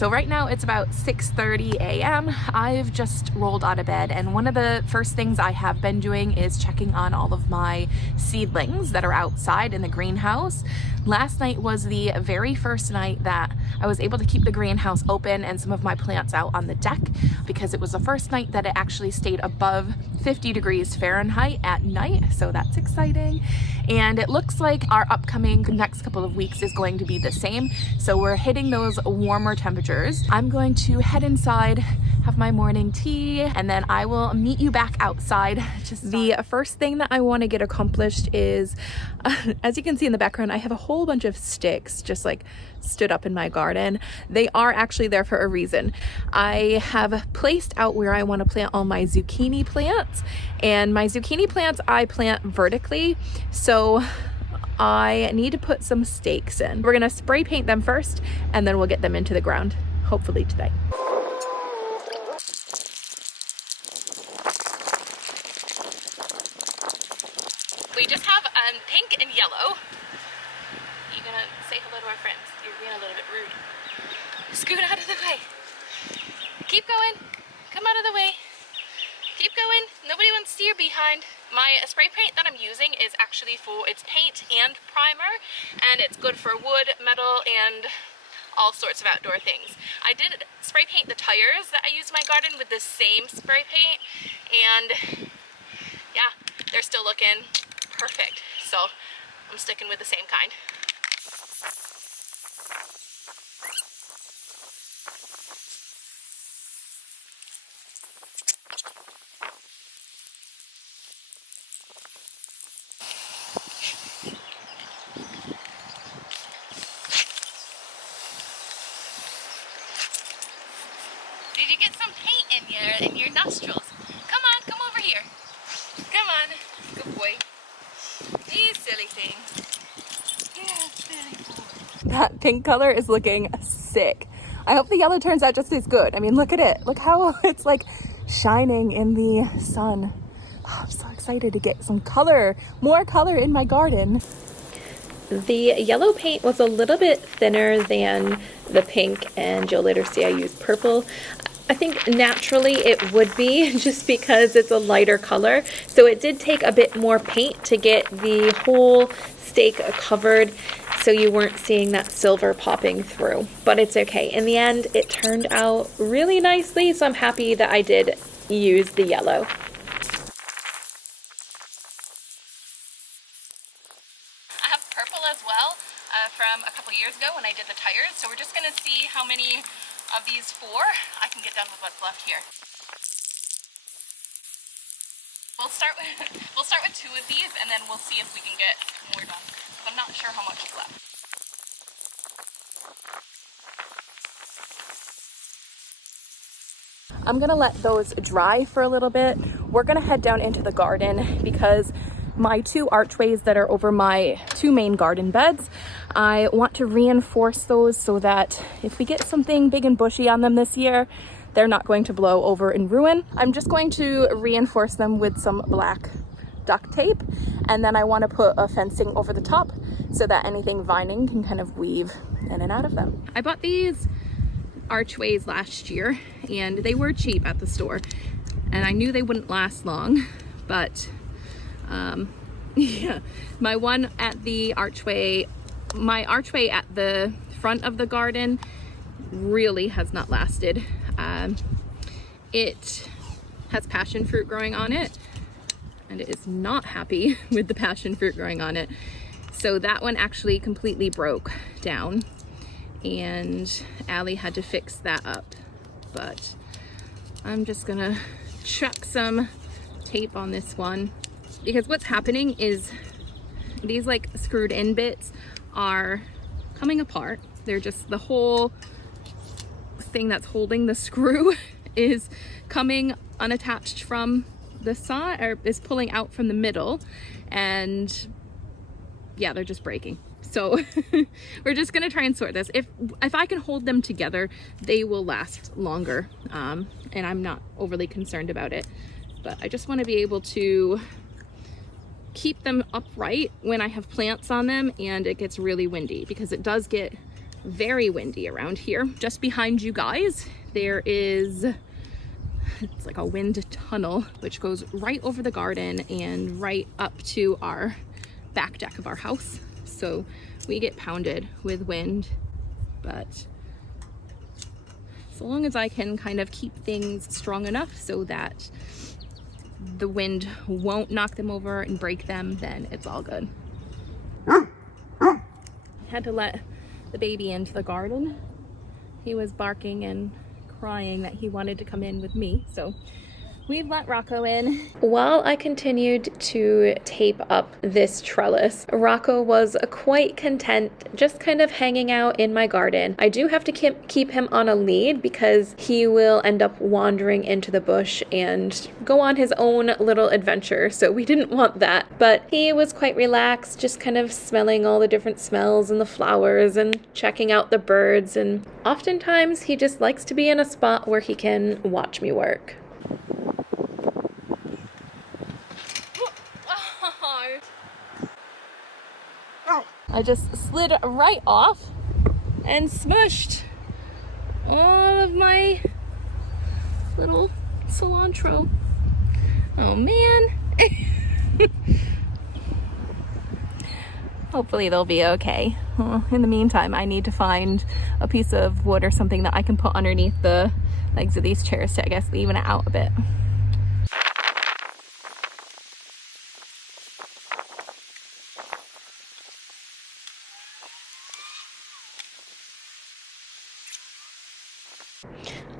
So right now it's about 6:30 a.m. I've just rolled out of bed, and one of the first things I have been doing is checking on all of my seedlings that are outside in the greenhouse. Last night was the very first night that I was able to keep the greenhouse open and some of my plants out on the deck, because it was the first night that it actually stayed above 50 degrees Fahrenheit at night, so that's exciting. And it looks like our upcoming next couple of weeks is going to be the same, so we're hitting those warmer temperatures. I'm going to head inside, have my morning tea, and then I will meet you back outside. The first thing that I want to get accomplished is, as you can see in the background, I have a whole bunch of sticks just like stood up in my garden. They are actually there for a reason. I have placed out where I want to plant all my zucchini plants, and my zucchini plants I plant vertically, so I need to put some stakes in. We're gonna spray paint them first, and then we'll get them into the ground, hopefully today. We just have pink and yellow. You gonna say hello to our friends? You're being a little bit rude. Scoot out of the way. Keep going. Come out of the way. Keep going. Nobody wants to see your behind. My spray paint that I'm using is actually it's paint and primer, and it's good for wood, metal, and all sorts of outdoor things. I did spray paint the tires that I use in my garden with the same spray paint, and yeah, they're still looking perfect. So I'm sticking with the same kind. Did you get some paint in your nostrils? Come on, come over here. Come on, good boy. You silly thing. Yeah, silly boy. That pink color is looking sick. I hope the yellow turns out just as good. I mean, look at it. Look how it's like shining in the sun. Oh, I'm so excited to get some color, more color in my garden. The yellow paint was a little bit thinner than the pink, and you'll later see I used purple. I think naturally it would be, just because it's a lighter color. So it did take a bit more paint to get the whole stake covered, so you weren't seeing that silver popping through. But it's okay. In the end, it turned out really nicely, so I'm happy that I did use the yellow. I have purple as well from a couple years ago when I did the tires, so we're just going to see how many of these 4 I can get done with what's left here. We'll start with 2 of these, and then we'll see if we can get more done. I'm not sure how much is left. I'm gonna let those dry for a little bit. We're gonna head down into the garden, because my 2 archways that are over my 2 main garden beds, I want to reinforce those so that if we get something big and bushy on them this year, they're not going to blow over and ruin. I'm just going to reinforce them with some black duct tape, and then I want to put a fencing over the top so that anything vining can kind of weave in and out of them. I bought these archways last year, and they were cheap at the store, and I knew they wouldn't last long, but yeah, my archway at the front of the garden really has not lasted. It has passion fruit growing on it, and it is not happy with the passion fruit growing on it. So that one actually completely broke down, and Allie had to fix that up. But I'm just gonna chuck some tape on this one, because what's happening is these like screwed in bits are coming apart. They're just, the whole thing that's holding the screw is coming unattached from the saw, or is pulling out from the middle, and yeah, they're just breaking. So we're just gonna try and sort this. If I can hold them together, they will last longer, and I'm not overly concerned about it. But I just want to be able to keep them upright when I have plants on them and it gets really windy, because it does get very windy around here. Just behind you guys, there is, it's like a wind tunnel, which goes right over the garden and right up to our back deck of our house. So we get pounded with wind, but so long as I can kind of keep things strong enough so that the wind won't knock them over and break them, then it's all good. Had to let the baby into the garden. He was barking and crying that he wanted to come in with me, so we've let Rocco in. While I continued to tape up this trellis, Rocco was quite content just kind of hanging out in my garden. I do have to keep him on a lead because he will end up wandering into the bush and go on his own little adventure, so we didn't want that. But he was quite relaxed, just kind of smelling all the different smells and the flowers and checking out the birds, and oftentimes he just likes to be in a spot where he can watch me work. I just slid right off and smushed all of my little cilantro. Oh man. Hopefully they'll be okay. In the meantime, I need to find a piece of wood or something that I can put underneath the legs of these chairs to, I guess, even it out a bit.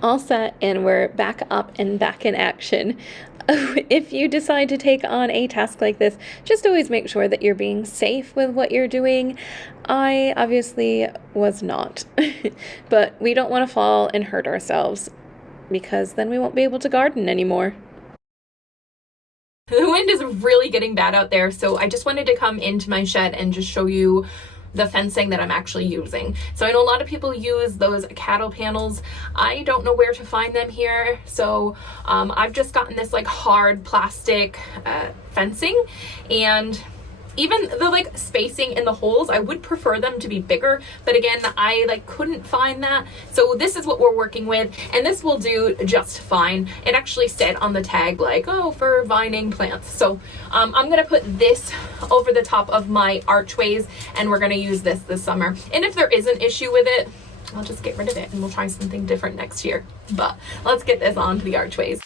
All set, and we're back up and back in action. If you decide to take on a task like this, just always make sure that you're being safe with what you're doing. I obviously was not, but we don't want to fall and hurt ourselves because then we won't be able to garden anymore. The wind is really getting bad out there, so I just wanted to come into my shed and just show you the fencing that I'm actually using. So I know a lot of people use those cattle panels. I don't know where to find them here, so I've just gotten this like hard plastic fencing, and even the like spacing in the holes, I would prefer them to be bigger, but again, I like couldn't find that. So this is what we're working with, and this will do just fine. It actually said on the tag like, oh, for vining plants. So I'm gonna put this over the top of my archways, and we're gonna use this summer. And if there is an issue with it, I'll just get rid of it and we'll try something different next year. But let's get this onto the archways.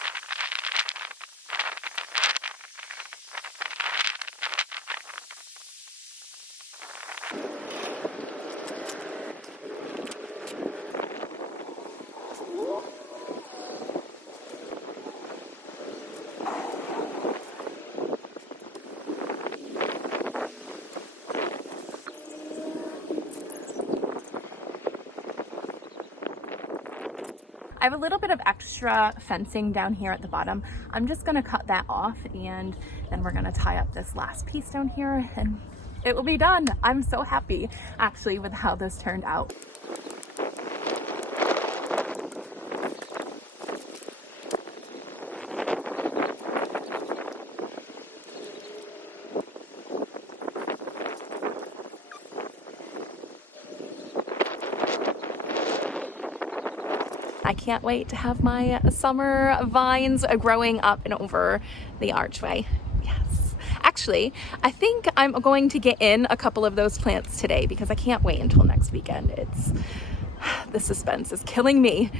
I have a little bit of extra fencing down here at the bottom. I'm just gonna cut that off, and then we're gonna tie up this last piece down here and it will be done. I'm so happy actually with how this turned out. I can't wait to have my summer vines growing up and over the archway. Yes. Actually, I think I'm going to get in a couple of those plants today because I can't wait until next weekend. The suspense is killing me.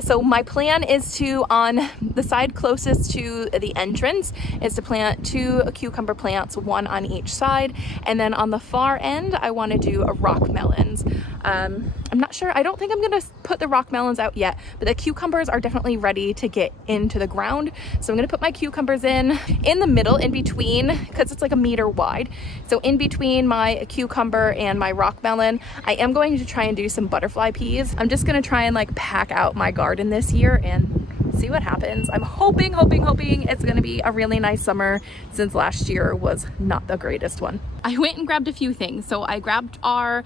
So my plan is to, on the side closest to the entrance, is to plant 2 cucumber plants, 1 on each side, and then on the far end I want to do rock melons. I'm not sure, I don't think I'm gonna put the rock melons out yet, but the cucumbers are definitely ready to get into the ground. So I'm gonna put my cucumbers in the middle, in between, because it's like a meter wide. So in between my cucumber and my rock melon, I am going to try and do some butterfly peas. I'm just gonna try and like pack out my garden this year and see what happens. I'm hoping it's gonna be a really nice summer, since last year was not the greatest one. I went and grabbed a few things. So I grabbed our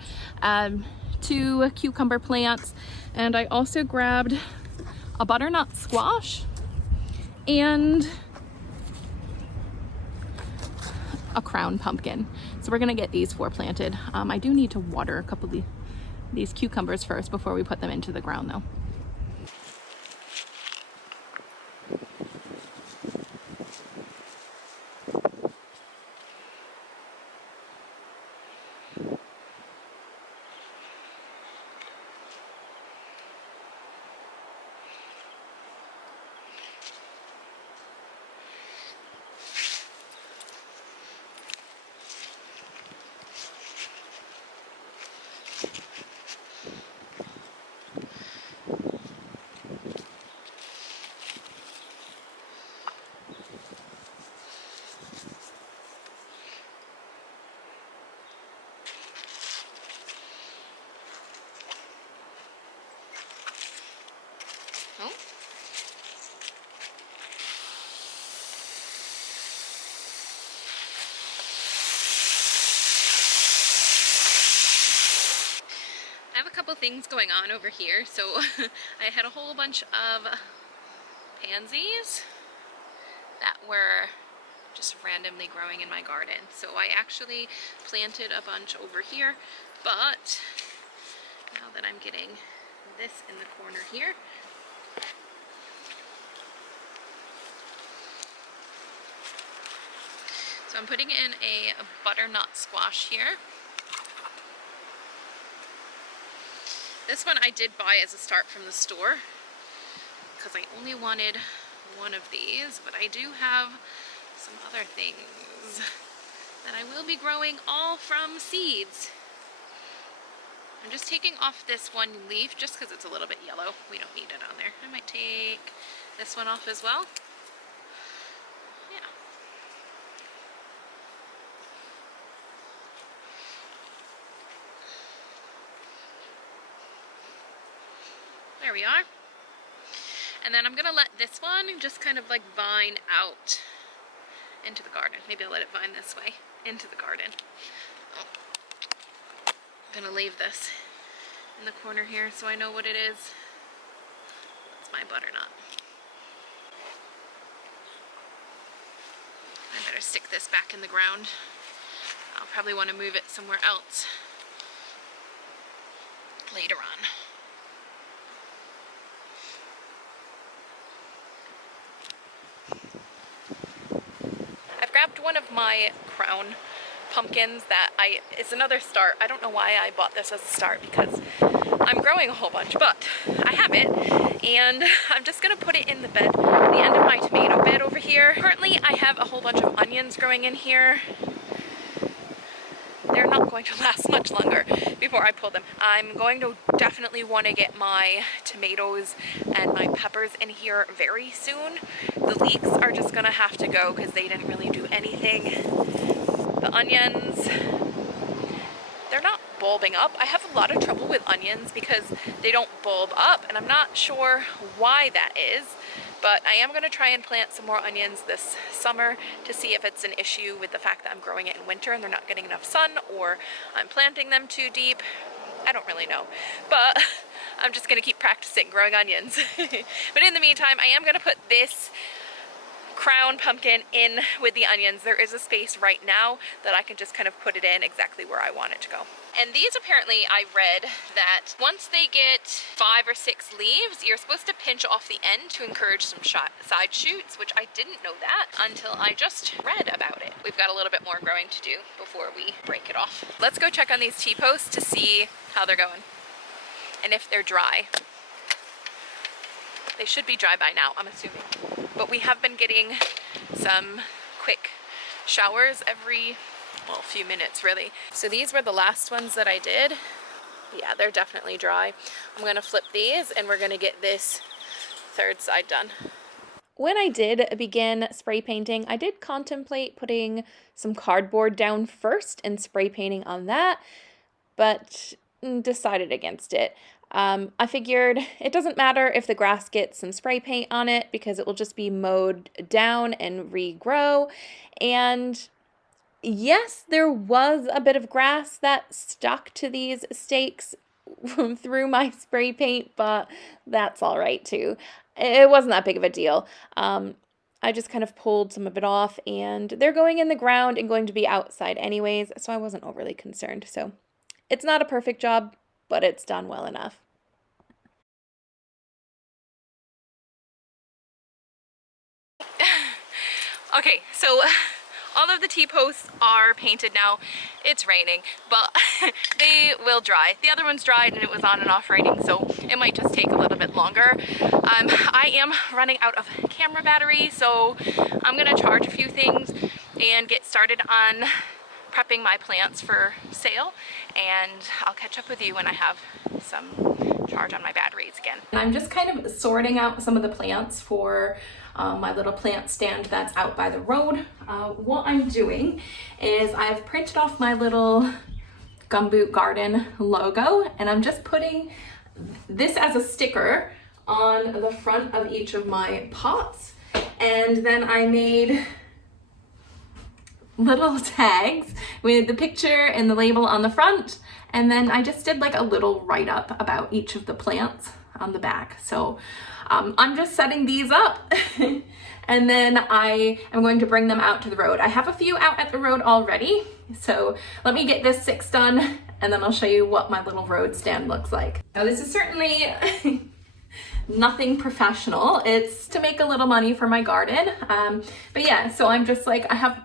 2 cucumber plants, and I also grabbed a butternut squash and a crown pumpkin. So we're gonna get these 4 planted. I do need to water a couple these cucumbers first before we put them into the ground though. Oh. I have a couple things going on over here. So I had a whole bunch of pansies that were just randomly growing in my garden. So I actually planted a bunch over here, but now that I'm getting this in the corner here, so I'm putting in a butternut squash here. This one I did buy as a start from the store because I only wanted one of these, but I do have some other things that I will be growing all from seeds. I'm just taking off this one leaf just because it's a little bit yellow. We don't need it on there. I might take this one off as well. Yeah. There we are. And then I'm gonna let this one just kind of like vine out into the garden. Maybe I'll let it vine this way into the garden. Oh. I'm gonna leave this in the corner here so I know what it is. That's my butternut. I better stick this back in the ground. I'll probably want to move it somewhere else later on. I've grabbed one of my crown pumpkins that it's another start. I don't know why I bought this as a start because I'm growing a whole bunch, but I have it and I'm just gonna put it in the bed, the end of my tomato bed over here. Currently I have a whole bunch of onions growing in here. They're not going to last much longer before I pull them. I'm going to definitely want to get my tomatoes and my peppers in here very soon. The leeks are just gonna have to go because they didn't really do anything. The onions, they're not bulbing up. I have a lot of trouble with onions because they don't bulb up, and I'm not sure why that is. But I am going to try and plant some more onions this summer to see if it's an issue with the fact that I'm growing it in winter and they're not getting enough sun, or I'm planting them too deep. I don't really know. But I'm just going to keep practicing growing onions. But in the meantime, I am going to put this crown pumpkin in with the onions. There is a space right now that I can just kind of put it in exactly where I want it to go. And these, apparently I read that once they get 5 or 6 leaves, you're supposed to pinch off the end to encourage some side shoots, which I didn't know that until I just read about it. We've got a little bit more growing to do before we break it off. Let's go check on these T-posts to see how they're going and if they're dry. They should be dry by now, I'm assuming. But we have been getting some quick showers every, well, few minutes really. So these were the last ones that I did. Yeah, they're definitely dry. I'm gonna flip these and we're gonna get this third side done. When I did begin spray painting, I did contemplate putting some cardboard down first and spray painting on that, but decided against it. I figured it doesn't matter if the grass gets some spray paint on it because it will just be mowed down and regrow. And yes, there was a bit of grass that stuck to these stakes through my spray paint, but that's all right too. It wasn't that big of a deal. I just kind of pulled some of it off, and they're going in the ground and going to be outside anyways, so I wasn't overly concerned. So it's not a perfect job, but it's done well enough. Okay, so all of the T-posts are painted now. It's raining, but they will dry. The other one's dried and it was on and off raining, so it might just take a little bit longer. I am running out of camera battery, so I'm gonna charge a few things and get started on prepping my plants for sale, and I'll catch up with you when I have some charge on my batteries again. And I'm just kind of sorting out some of the plants for my little plant stand that's out by the road. What I'm doing is I've printed off my little Gumboot garden logo, and I'm just putting this as a sticker on the front of each of my pots. And then I made little tags with the picture and the label on the front, and then I just did like a little write-up about each of the plants on the back. So I'm just setting these up and then I am going to bring them out to the road. I have a few out at the road already, so let me get this 6 done and then I'll show you what my little road stand looks like. Now this is certainly nothing professional. It's to make a little money for my garden. But yeah, so I'm just like, I have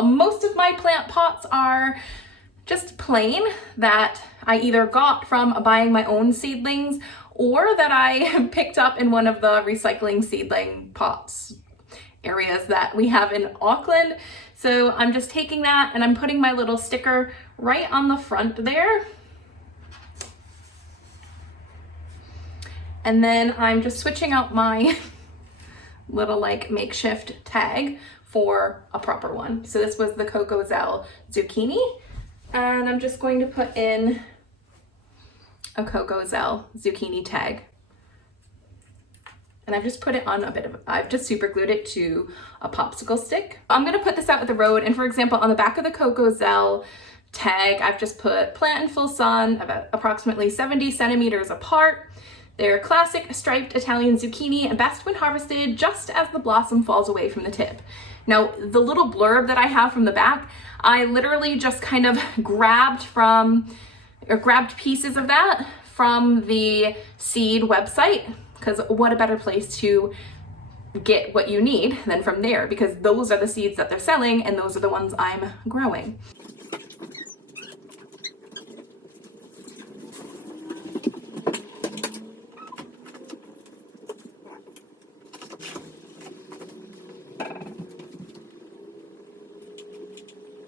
most of my plant pots are just plain that I either got from buying my own seedlings or that I picked up in one of the recycling seedling pots areas that we have in Auckland. So I'm just taking that and I'm putting my little sticker right on the front there. And then I'm just switching out my little like makeshift tag for a proper one. So this was the Coco Zell zucchini, and I'm just going to put in a Coco Zell zucchini tag. And I've just put it on a bit of, I've just super glued it to a popsicle stick. I'm gonna put this out at the road, and for example, on the back of the Coco Zell tag, I've just put plant in full sun, about approximately 70 centimeters apart. They're classic striped Italian zucchini and best when harvested just as the blossom falls away from the tip. Now, the little blurb that I have from the back, I literally just kind of grabbed pieces of that from the seed website, because what a better place to get what you need than from there, because those are the seeds that they're selling and those are the ones I'm growing.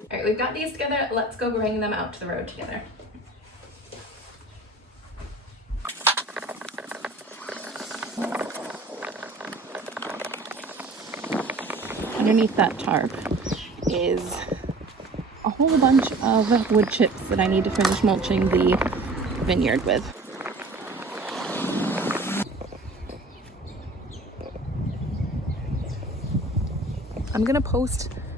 All right, we've got these together. Let's go bring them out to the road together. Underneath that tarp is a whole bunch of wood chips that I need to finish mulching the vineyard with. I'm gonna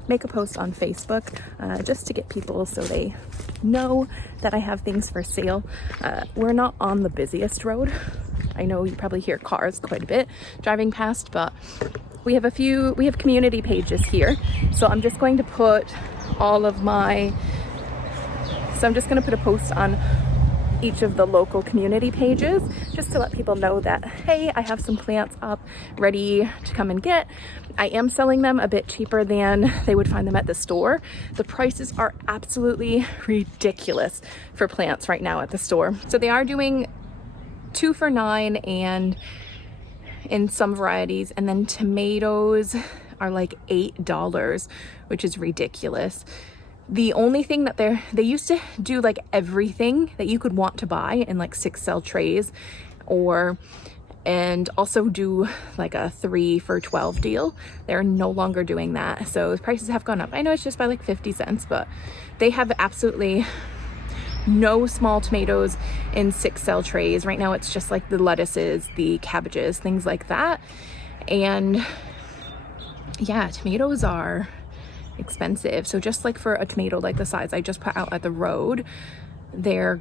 make a post on Facebook just to get people so they know that I have things for sale. We're not on the busiest road. I know you probably hear cars quite a bit driving past, but we have community pages here. So I'm just going to put I'm just gonna put a post on each of the local community pages just to let people know that, hey, I have some plants up ready to come and get. I am selling them a bit cheaper than they would find them at the store. The prices are absolutely ridiculous for plants right now at the store. So they are doing 2 for $9 and in some varieties, and then tomatoes are like $8, which is ridiculous. The only thing that they used to do like everything that you could want to buy in like 6-cell trays, and also do like a 3 for $12 deal. They're no longer doing that. So the prices have gone up. I know it's just by like 50 cents, but they have absolutely no small tomatoes in 6-cell trays. Right now it's just like the lettuces, the cabbages, things like that. And yeah, tomatoes are expensive. So just like for a tomato like the size I just put out at the road, they're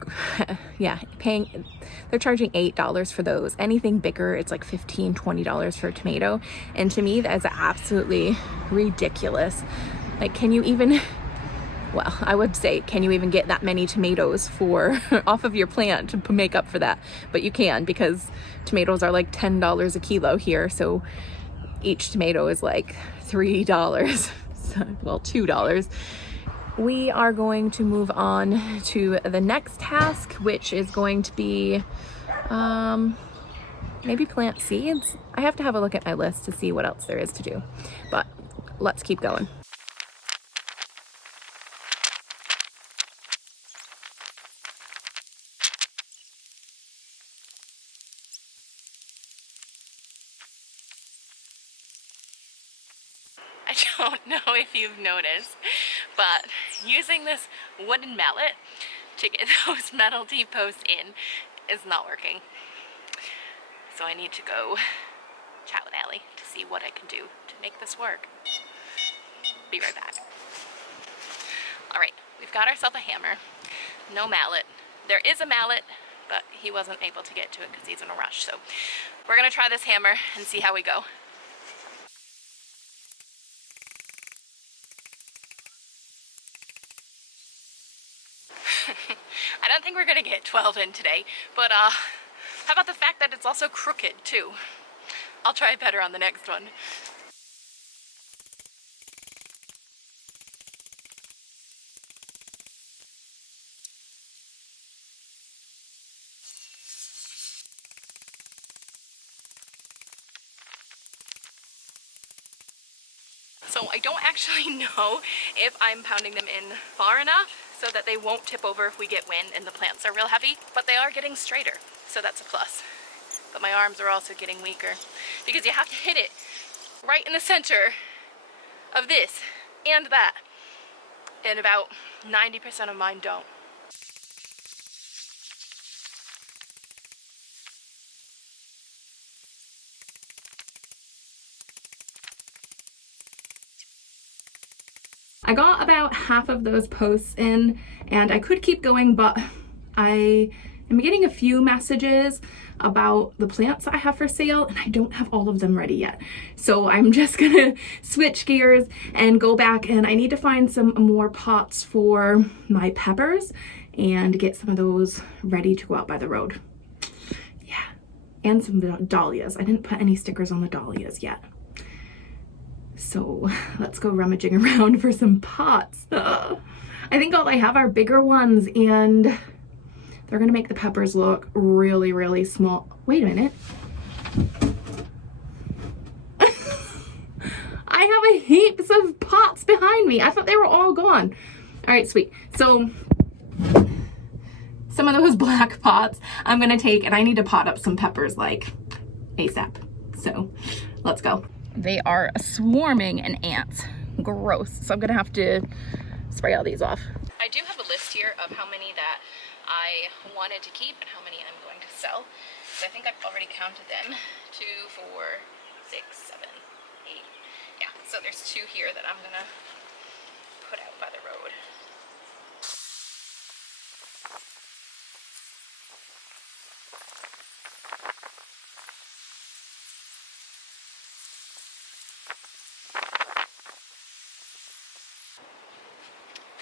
they're charging $8 for those. Anything bigger, it's like $15, $20 for a tomato. And to me, that is absolutely ridiculous. Like, can you even, well, I would say, can you even get that many tomatoes for off of your plant to make up for that? But you can, because tomatoes are like $10 a kilo here, so each tomato is like $3. So, well, $2. We are going to move on to the next task, which is going to be maybe plant seeds. I have to have a look at my list to see what else there is to do, but let's keep going. I don't know if you've noticed, but using this wooden mallet to get those metal T-posts in is not working. So I need to go chat with Allie to see what I can do to make this work. Be right back. All right, we've got ourselves a hammer, no mallet. There is a mallet, but he wasn't able to get to it because he's in a rush. So we're gonna try this hammer and see how we go. I don't think we're gonna get 12 in today, but how about the fact that it's also crooked too? I'll try better on the next one. So I don't actually know if I'm pounding them in far enough so that they won't tip over if we get wind and the plants are real heavy, but they are getting straighter, so that's a plus. But my arms are also getting weaker because you have to hit it right in the center of this and that, and about 90% of mine don't. I got about half of those posts in, and I could keep going, but I am getting a few messages about the plants that I have for sale, and I don't have all of them ready yet. So I'm just gonna switch gears and go back, and I need to find some more pots for my peppers and get some of those ready to go out by the road. Yeah, and some dahlias. I didn't put any stickers on the dahlias yet. So let's go rummaging around for some pots. I think all I have are bigger ones, and they're gonna make the peppers look really, really small. Wait a minute. I have heaps of pots behind me. I thought they were all gone. All right, sweet. So some of those black pots I'm gonna take, and I need to pot up some peppers like ASAP. So let's go. They are swarming in ants. Gross. So I'm gonna have to spray all these off. I do have a list here of how many that I wanted to keep and how many I'm going to sell. So I think I've already counted them. 2, 4, 6, 7, 8. Yeah, so there's 2 here that I'm gonna put out by the road.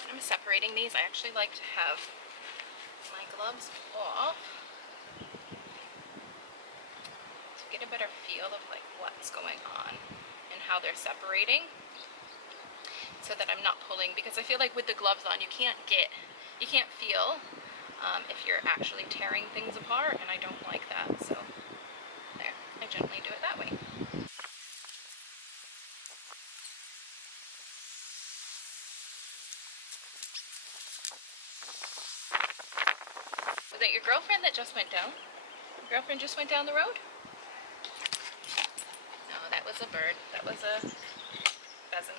I'm separating these. I actually like to have my gloves off to get a better feel of like what's going on and how they're separating, so that I'm not pulling, because I feel like with the gloves on you can't feel if you're actually tearing things apart, and I don't like that. So there, I gently do it that way. Was that your girlfriend that just went down? Your girlfriend just went down the road? No, that was a bird. That was a pheasant.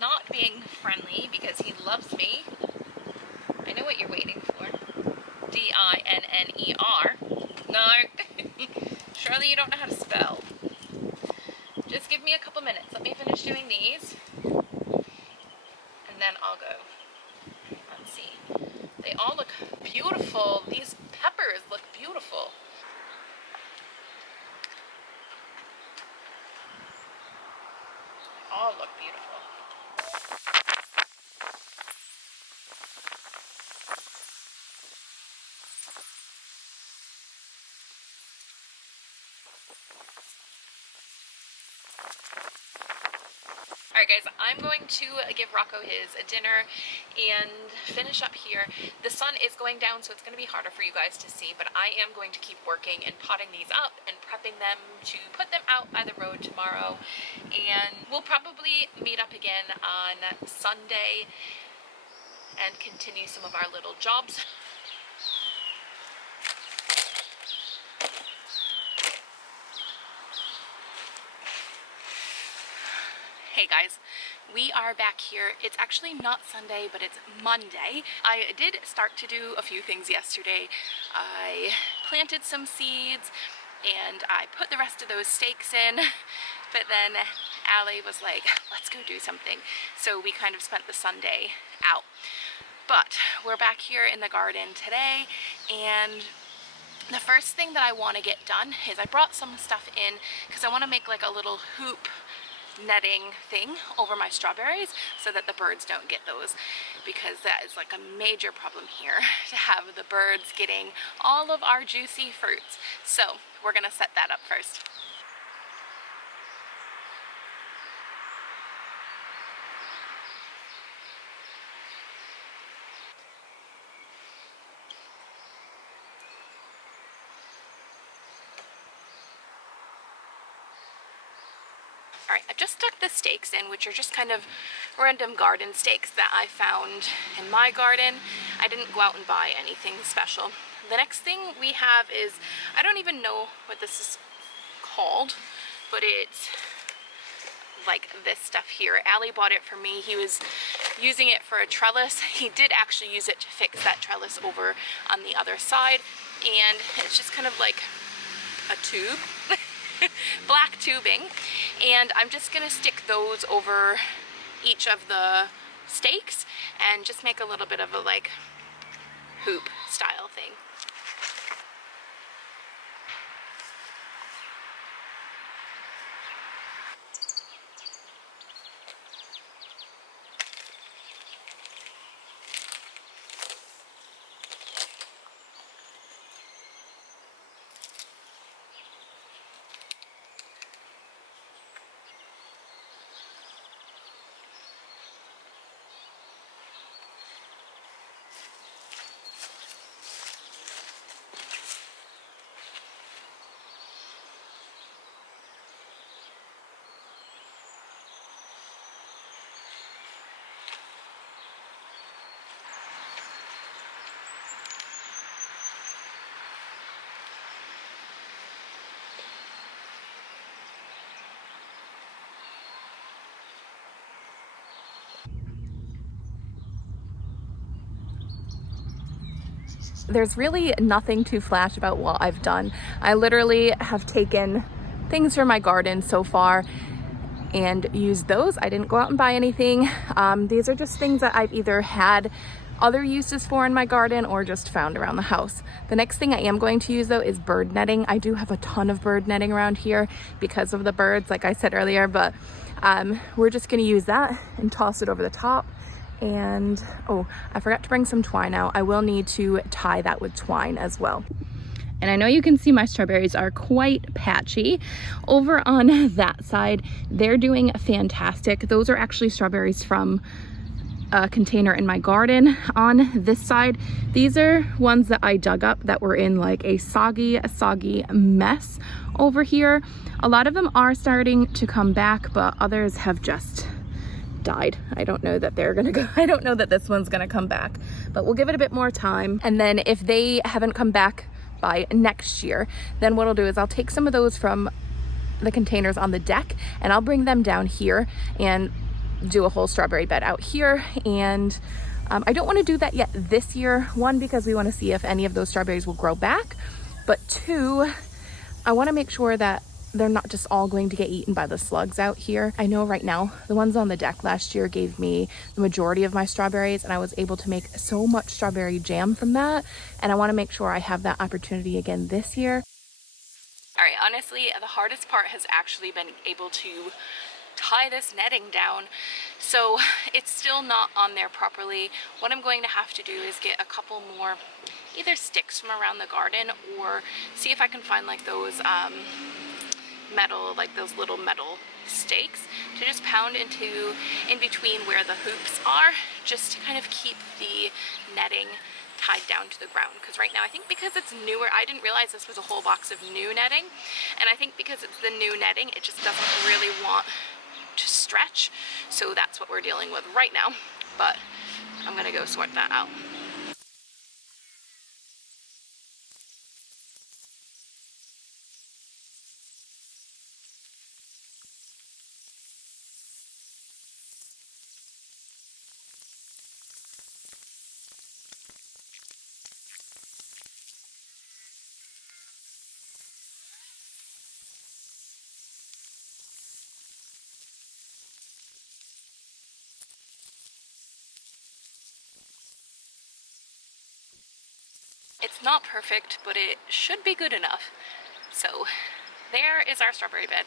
not being friendly because he loves me. I know what you're waiting for. D-I-N-N-E-R. No. Surely you don't know how to spell. Just give me a couple minutes. Let me finish doing these. And then I'll go. Let's see. They all look beautiful. These peppers look beautiful. All look beautiful. Alright guys, I'm going to give Rocco his dinner and finish up here. The sun is going down, so it's going to be harder for you guys to see, but I am going to keep working and potting these up and prepping them to put them out by the road tomorrow. And we'll probably meet up again on Sunday and continue some of our little jobs. Hey guys, we are back here. It's actually not Sunday, but it's Monday. I did start to do a few things yesterday. I planted some seeds and I put the rest of those stakes in, but then Allie was like, let's go do something. So we kind of spent the Sunday out. But we're back here in the garden today, and the first thing that I want to get done is I brought some stuff in because I want to make like a little hoop netting thing over my strawberries so that the birds don't get those, because that is like a major problem here, to have the birds getting all of our juicy fruits. So we're gonna set that up first. Alright, I just stuck the stakes in, which are just kind of random garden stakes that I found in my garden. I didn't go out and buy anything special. The next thing we have is, I don't even know what this is called, but it's like this stuff here. Allie bought it for me. He was using it for a trellis. He did actually use it to fix that trellis over on the other side, and it's just kind of like a tube. Black tubing, and I'm just gonna stick those over each of the stakes and just make a little bit of a like hoop style thing. There's really nothing to flash about what I've done. I literally have taken things from my garden so far and used those. I didn't go out and buy anything. These are just things that I've either had other uses for in my garden or just found around the house. The next thing I am going to use though is bird netting. I do have a ton of bird netting around here because of the birds, like I said earlier, but we're just gonna use that and toss it over the top. And oh, I forgot to bring some twine out. I will need to tie that with twine as well. And I know you can see my strawberries are quite patchy. Over on that side, they're doing fantastic. Those are actually strawberries from a container in my garden. On this side, these are ones that I dug up that were in like a soggy mess over here. A lot of them are starting to come back, but others have just died. I don't know that they're gonna go. I don't know that this one's gonna come back, but we'll give it a bit more time. And then if they haven't come back by next year, then what I'll do is I'll take some of those from the containers on the deck and I'll bring them down here and do a whole strawberry bed out here. And I don't want to do that yet this year. One, because we want to see if any of those strawberries will grow back. But two, I want to make sure that they're not just all going to get eaten by the slugs out here. I know right now the ones on the deck last year gave me the majority of my strawberries, and I was able to make so much strawberry jam from that. And I want to make sure I have that opportunity again this year. All right, honestly, the hardest part has actually been able to tie this netting down, so it's still not on there properly. What I'm going to have to do is get a couple more either sticks from around the garden, or see if I can find like those metal, like those little metal stakes to just pound into in between where the hoops are, just to kind of keep the netting tied down to the ground. Because right now, I think because it's newer, I didn't realize this was a whole box of new netting, and I think because it's the new netting, it just doesn't really want to stretch, so that's what we're dealing with right now. But I'm gonna go sort that out. It's not perfect, but it should be good enough. So there is our strawberry bed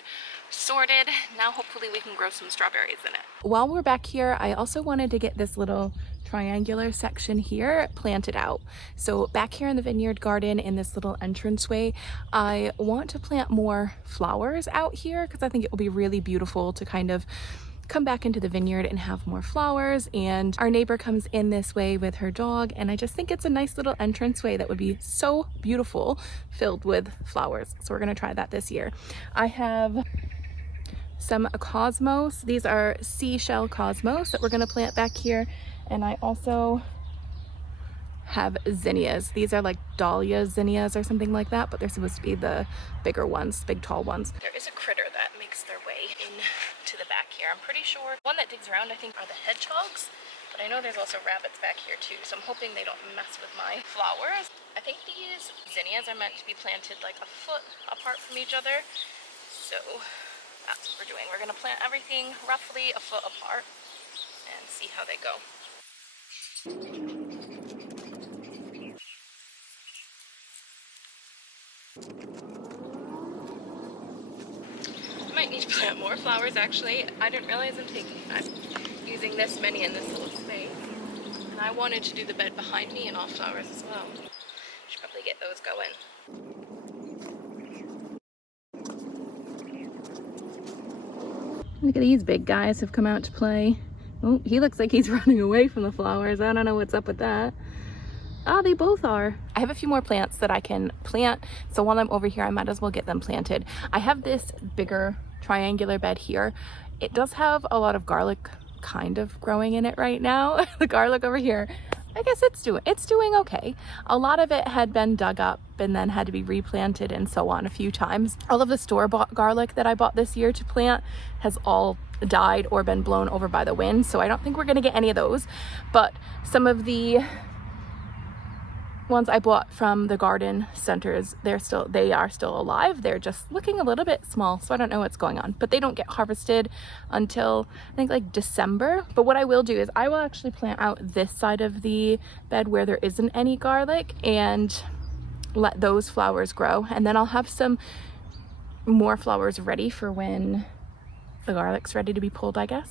sorted. Now hopefully we can grow some strawberries in it. While we're back here, I also wanted to get this little triangular section here planted out. So back here in the vineyard garden, in this little entranceway, I want to plant more flowers out here because I think it will be really beautiful to kind of come back into the vineyard and have more flowers. And our neighbor comes in this way with her dog, and I just think it's a nice little entranceway that would be so beautiful filled with flowers. So we're gonna try that this year. I have some cosmos. These are seashell cosmos that we're gonna plant back here. And I also have zinnias. These are like dahlia zinnias or something like that, but they're supposed to be the bigger ones, big tall ones. There is a critter that makes their way into the back here. I'm pretty sure one that digs around, I think, are the hedgehogs, but I know there's also rabbits back here too, so I'm hoping they don't mess with my flowers. I think these zinnias are meant to be planted like a foot apart from each other, so that's what we're doing. We're gonna plant everything roughly a foot apart and see how they go. I might need to plant more flowers actually. I didn't realize I'm using this many in this little space. And I wanted to do the bed behind me and all flowers as well. Should probably get those going. Look at these big guys have come out to play. Oh, he looks like he's running away from the flowers. I don't know what's up with that. Oh, they both are. I have a few more plants that I can plant, so while I'm over here I might as well get them planted. I have this bigger triangular bed here. It does have a lot of garlic kind of growing in it right now. The garlic over here, I guess it's doing okay. A lot of it had been dug up and then had to be replanted and so on a few times. All of the store-bought garlic that I bought this year to plant has all died or been blown over by the wind, so I don't think we're gonna get any of those. But some of the ones I bought from the garden centers, they are still alive. They're just looking a little bit small, so I don't know what's going on, but they don't get harvested until I think like December. But what I will do is I will actually plant out this side of the bed where there isn't any garlic and let those flowers grow, and then I'll have some more flowers ready for when the garlic's ready to be pulled, I guess.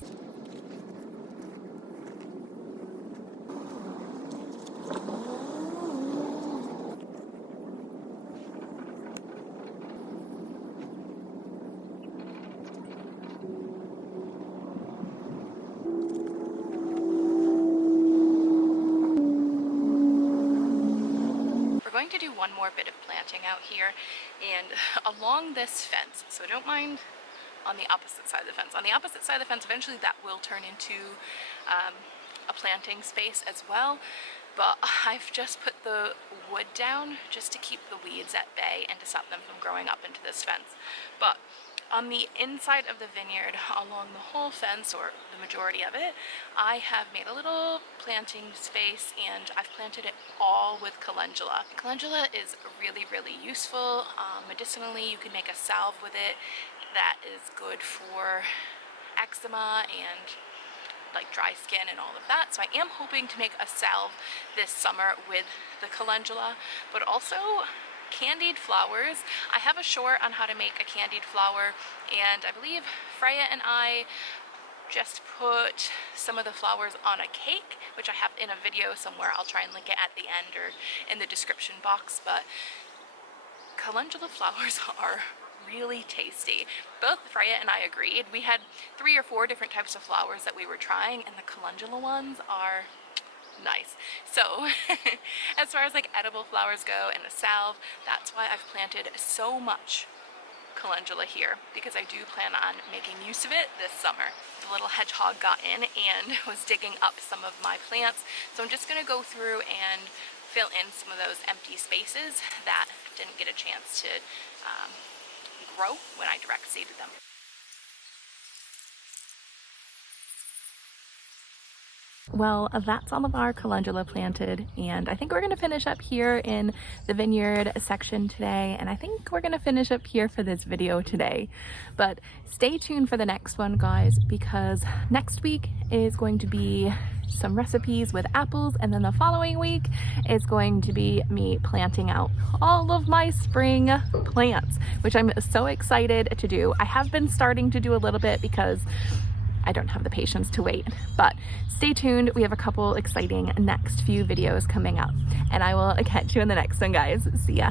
To do one more bit of planting out here and along this fence, so don't mind on the opposite side of the fence. On the opposite side of the fence, eventually that will turn into a planting space as well, but I've just put the wood down just to keep the weeds at bay and to stop them from growing up into this fence. But On the inside of the vineyard, along the whole fence, or the majority of it, I have made a little planting space, and I've planted it all with calendula. Calendula is really, really useful. Medicinally, you can make a salve with it that is good for eczema and like dry skin and all of that. So I am hoping to make a salve this summer with the calendula, but also candied flowers. I have a short on how to make a candied flower, and I believe Freya and I just put some of the flowers on a cake, which I have in a video somewhere. I'll try and link it at the end or in the description box, but calendula flowers are really tasty. Both Freya and I agreed. We had 3 or 4 different types of flowers that we were trying, and the calendula ones are nice. So as far as like edible flowers go and a salve, that's why I've planted so much calendula here, because I do plan on making use of it this summer. The little hedgehog got in and was digging up some of my plants, so I'm just going to go through and fill in some of those empty spaces that didn't get a chance to grow when I direct seeded them. Well, that's all of our calendula planted, and I think we're going to finish up here in the vineyard section today, and I think we're going to finish up here for this video today. But stay tuned for the next one, guys, because next week is going to be some recipes with apples, and then the following week is going to be me planting out all of my spring plants, which I'm so excited to do. I have been starting to do a little bit because I don't have the patience to wait, but stay tuned. We have a couple exciting next few videos coming up, and I will catch you in the next one, guys. See ya.